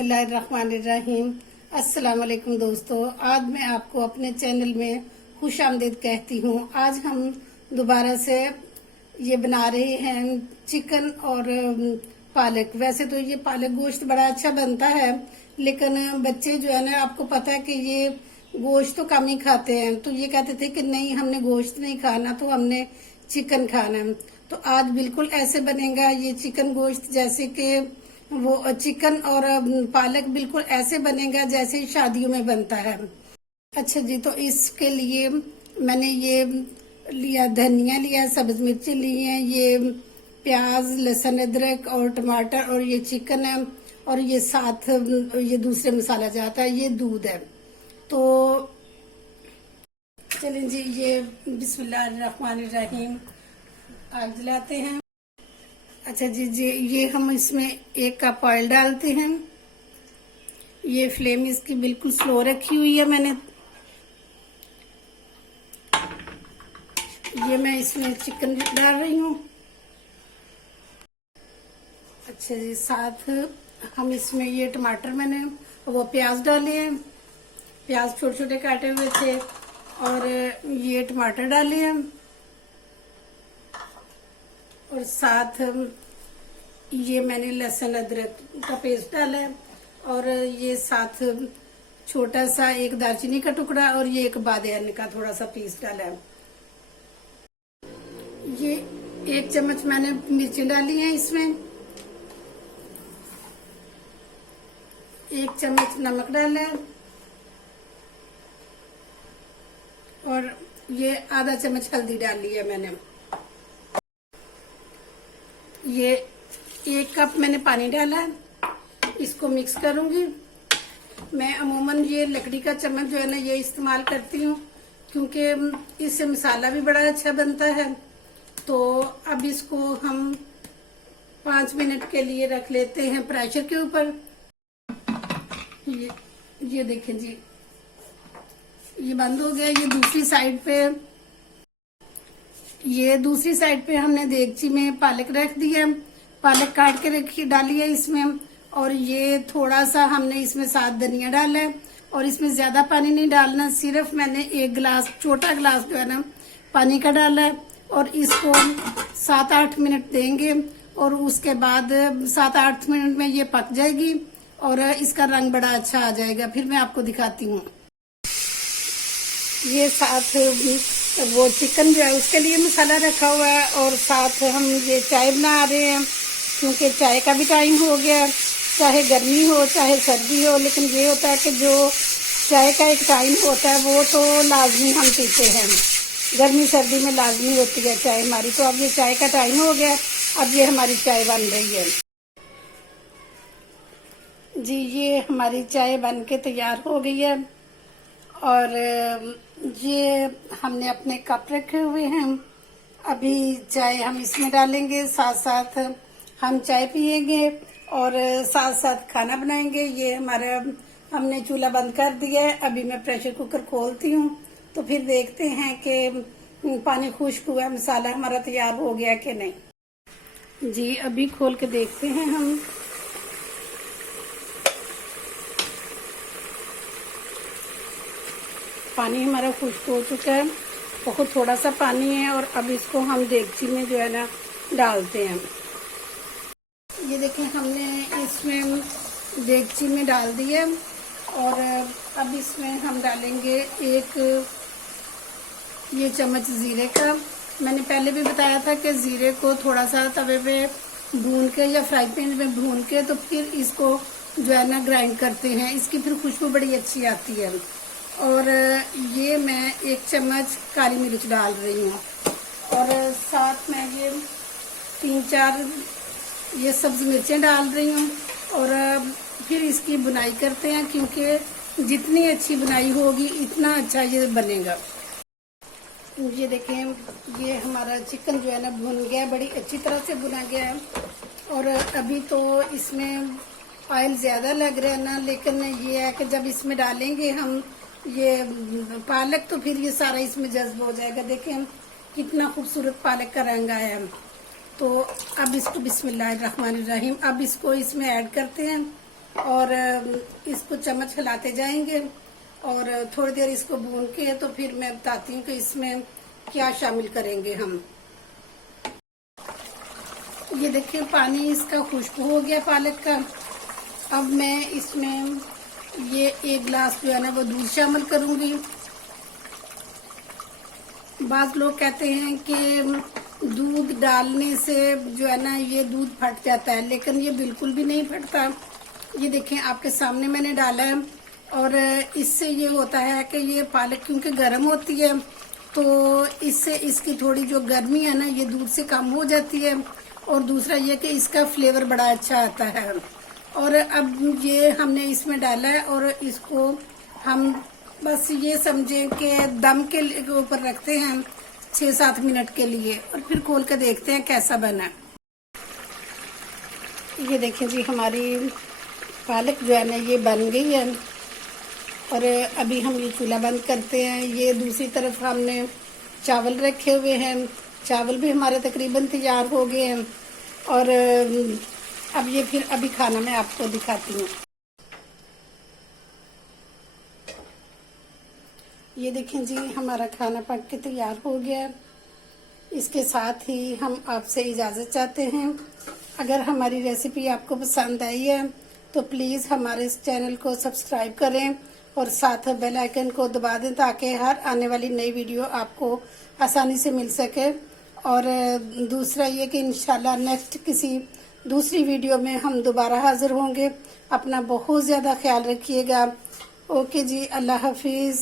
बिस्मिल्लाहिर्रहमानिर्रहीम। अस्सलाम वालेकुम दोस्तों, आज मैं आपको अपने चैनल में खुश आमदीद कहती हूँ। आज हम दोबारा से ये बना रहे हैं चिकन और पालक। वैसे तो ये पालक गोश्त बड़ा अच्छा बनता है, लेकिन बच्चे जो है ना, आपको पता है कि ये गोश्त तो कम ही खाते हैं, तो ये कहते थे कि नहीं, हमने गोश्त नहीं खाना, तो हमने चिकन खाना है। तो आज बिल्कुल ऐसे बनेगा ये चिकन गोश्त, जैसे कि वो चिकन और पालक बिल्कुल ऐसे बनेगा जैसे शादियों में बनता है। अच्छा जी, तो इसके लिए मैंने ये लिया, धनिया लिया, सब्ज मिर्ची ली है, ये प्याज, लहसुन, अदरक और टमाटर, और ये चिकन है, और ये साथ ये दूसरे मसाला जाता है, ये दूध है। तो चलें जी, ये बिस्मिल्लाहिर्रहमानिर्रहीम आग जलाते हैं। अच्छा जी, ये हम इसमें 1 कप ऑयल डालते हैं। ये फ्लेम इसकी बिल्कुल स्लो रखी हुई है मैंने। ये मैं इसमें चिकन डाल रही हूँ। अच्छा जी, साथ हम इसमें ये टमाटर, मैंने वो प्याज डाले हैं, प्याज छोटे छोटे काटे हुए थे, और ये टमाटर डाले हैं, और साथ ये मैंने लहसुन अदरक का पेस्ट डाला है, और ये साथ छोटा सा 1 दालचीनी का टुकड़ा, और ये 1 बादियान का थोड़ा सा पीस डाला है। ये 1 चम्मच मैंने मिर्ची डाली है इसमें, 1 चम्मच नमक डाला है, और ये आधा चम्मच हल्दी डाल ली है मैंने। ये 1 कप मैंने पानी डाला है, इसको मिक्स करूंगी। मैं अमूमन ये लकड़ी का चम्मच जो है ना, ये इस्तेमाल करती हूँ, क्योंकि इससे मसाला भी बड़ा अच्छा बनता है। तो अब इसको हम 5 मिनट के लिए रख लेते हैं प्रेशर के ऊपर। ये देखें जी, ये बंद हो गया। ये दूसरी साइड पे हमने देगची में पालक रख दिया, पालक काट के डाली है इसमें, और ये थोड़ा सा हमने इसमें साथ धनिया डाला है, और इसमें ज्यादा पानी नहीं डालना, सिर्फ मैंने 1 गिलास, छोटा गिलास जो है ना, पानी का डाला है, और इसको 7-8 मिनट देंगे, और उसके बाद 7-8 मिनट में ये पक जाएगी, और इसका रंग बड़ा अच्छा आ जाएगा। फिर मैं आपको दिखाती हूँ। ये साथ वो चिकन जो है उसके लिए मसाला रखा हुआ है, और साथ हम ये चाय बना रहे हैं, क्योंकि चाय का भी टाइम हो गया। चाहे गर्मी हो चाहे सर्दी हो, लेकिन ये होता है कि जो चाय का एक टाइम होता है वो तो लाजमी हम पीते हैं। गर्मी सर्दी में लाजमी होती है चाय हमारी। तो अब ये चाय का टाइम हो गया, अब ये हमारी चाय बन रही है जी। ये हमारी चाय बन के तैयार हो गई है, और ये हमने अपने कप रखे हुए हैं। अभी चाय हम इसमें डालेंगे, साथ साथ हम चाय पियेंगे, और साथ साथ खाना बनाएंगे। ये हमारा, हमने चूल्हा बंद कर दिया है। अभी मैं प्रेशर कुकर खोलती हूँ, तो फिर देखते हैं कि पानी खुश्क हुआ, मसाला हमारा तैयार हो गया कि नहीं जी। अभी खोल के देखते हैं हम। पानी हमारा खुश्क हो चुका है, बहुत थोड़ा सा पानी है, और अब इसको हम देगची में जो है ना डालते हैं। ये देखें, हमने इसमें देगची में डाल दिया, और अब इसमें हम डालेंगे 1 ये चम्मच जीरे का। मैंने पहले भी बताया था कि जीरे को थोड़ा सा तवे पे भून के या फ्राई पैन में भून के, तो फिर इसको जो है ना ग्राइंड करते हैं, इसकी फिर खुशबू बड़ी अच्छी आती है। और ये मैं 1 चम्मच काली मिर्च डाल रही हूँ, और साथ में ये 3-4 ये सब्ज मिर्चें डाल रही हूँ, और फिर इसकी बुनाई करते हैं, क्योंकि जितनी अच्छी बुनाई होगी इतना अच्छा ये बनेगा। ये देखें, ये हमारा चिकन जो है ना भुन गया, बड़ी अच्छी तरह से भुना गया है। और अभी तो इसमें ऑयल ज़्यादा लग रहा है ना, लेकिन ये है कि जब इसमें डालेंगे हम ये पालक, तो फिर ये सारा इसमें जज्ब हो जाएगा। देखें हम कितना खूबसूरत पालक का रंग आया है। तो अब इसको बिस्मिल्लाहिर्रहमानिर्रहीम, अब इसको इसमें ऐड करते हैं। और इसको चम्मच हिलाते जाएंगे और थोड़ी देर इसको भून के तो फिर मैं बताती हूँ कि इसमें क्या शामिल करेंगे हम। ये देखिए पानी इसका खुश्क हो गया पालक का। अब मैं इसमें ये 1 गिलास जो है ना वो दूध शामिल करूंगी। बाज़ लोग कहते हैं कि दूध डालने से जो है ना ये दूध फट जाता है, लेकिन ये बिल्कुल भी नहीं फटता। ये देखें आपके सामने मैंने डाला है और इससे ये होता है कि ये पालक क्योंकि गर्म होती है तो इससे इसकी थोड़ी जो गर्मी है ना ये दूध से कम हो जाती है और दूसरा ये कि इसका फ्लेवर बड़ा अच्छा आता है। और अब ये हमने इसमें डाला है और इसको हम बस ये समझें कि दम के ऊपर रखते हैं 6-7 मिनट के लिए और फिर खोल कर देखते हैं कैसा बना। ये देखें जी हमारी पालक जो है ना ये बन गई है और अभी हम ये चूल्हा बंद करते हैं। ये दूसरी तरफ हमने चावल रखे हुए हैं, चावल भी हमारे तकरीबन तैयार हो गए हैं और अब ये फिर अभी खाना मैं आपको दिखाती हूँ। ये देखें जी हमारा खाना पक के तैयार हो गया। इसके साथ ही हम आपसे इजाज़त चाहते हैं। अगर हमारी रेसिपी आपको पसंद आई है तो प्लीज़ हमारे इस चैनल को सब्सक्राइब करें और साथ बेल आइकन को दबा दें ताकि हर आने वाली नई वीडियो आपको आसानी से मिल सके। और दूसरा ये कि इंशाल्लाह नेक्स्ट किसी दूसरी वीडियो में हम दोबारा हाजिर होंगे। अपना बहुत ज़्यादा ख्याल रखिएगा। ओके जी, अल्लाह हाफिज़।